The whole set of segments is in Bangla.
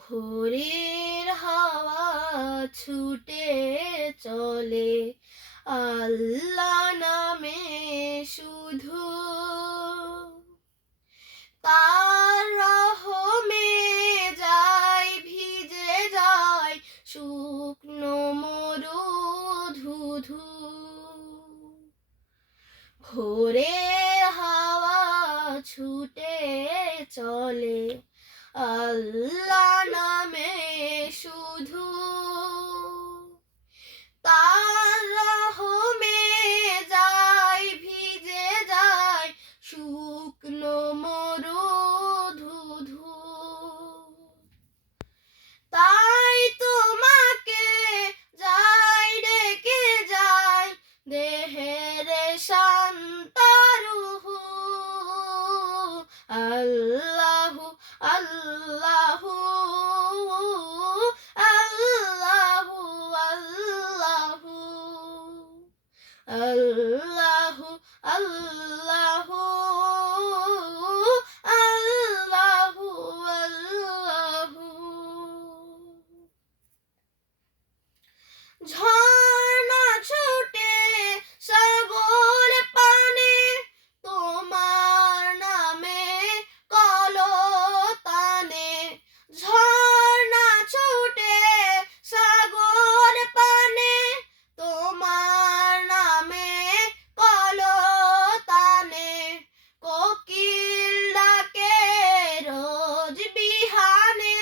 ভোরের হাওয়া ছুটে চলে আল্লাহ নামে শুধু, তার রহমে যায় ভিজে যায় শুকনো মরু ধুধু। ভোরের হাওয়া ছুটে চলে আল্লাহ নামে শুধু, তার রহমে যায় ভিজে যায় শুকনো মরু ধুধু। তাই তোমাকে যাই ডেকে যায় দেহের শান্ত রুহু। আল্লাহু আল্লাহু আল্লাহু আল্লাহু আল্লাহু আল্লাহু আল্লাহু আল্লাহু। ঝর্ণা ছুটে সাগর পানে তোমার নামে কলতানে। ঝর্ণা ছুটে সাগর পানে তোমার নামে কলতানে। কোকিল ডাকে রোজ বিহানে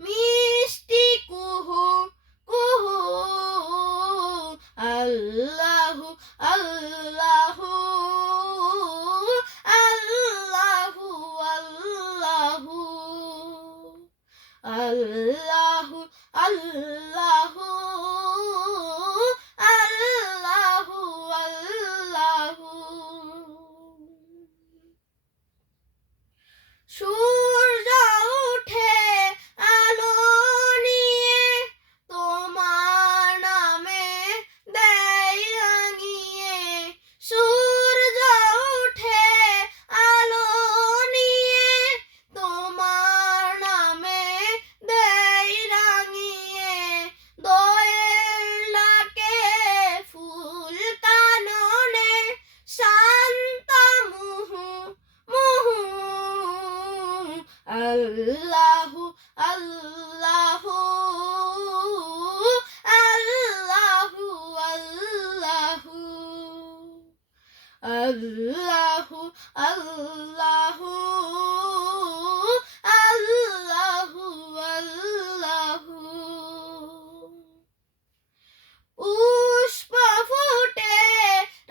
মিষ্টি কুহু কুহু। আল্লাহু আল্লাহু আল্লাহু আল্লাহু আল্লাহু আল্লাহু আল্লাহু আল্লাহু। সূর্য উঠে আলো নিয়ে তোমার নামে দেয় রাঙিয়ে। সূর্য উঠে আলো নিয়ে তোমার নামে দেয় রাঙিয়ে। দোয়েল ডাকে ফুল কাননে শান্ত মুহু মুহু। আল্লাহু আল্লাহু আল্লাহু আল্লাহু আল্লাহু আল্লাহু আল্লাহু আল্লাহু। পুষ্প ফুটে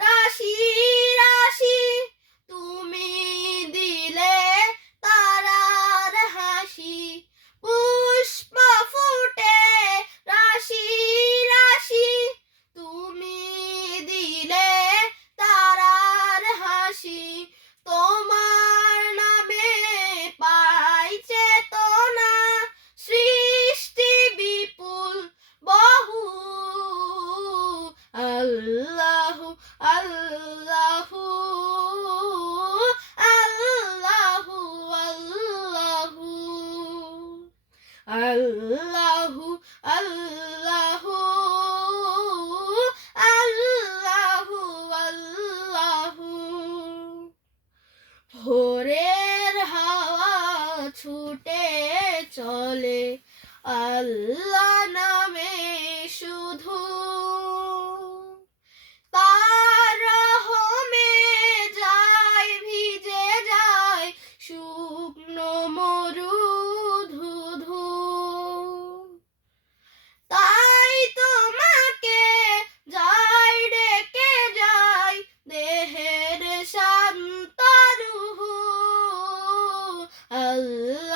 রাশি রাশি তুমি দিলে তারার হাসি। পুষ্প ফুটে রাশি রাশি তুমি দিলে তারার হাসি। তোমার নামে পাই চেতনা সৃষ্টি বিপুল বহু। আল্লাহু আল্লাহু আল্লাহু আল্লাহু আল্লাহু আল্লাহু আল্লাহু আল্লাহু। ভোরের হাওয়া ছুটে চলে আল্লাহ নামে শুধু, তার রহমে যায় ভিজে যায় শুকনো মরু ধুধু। তাই তোমাকে যাই ডেকে যাই দেহের শান্ত রুহু। আল্লাহ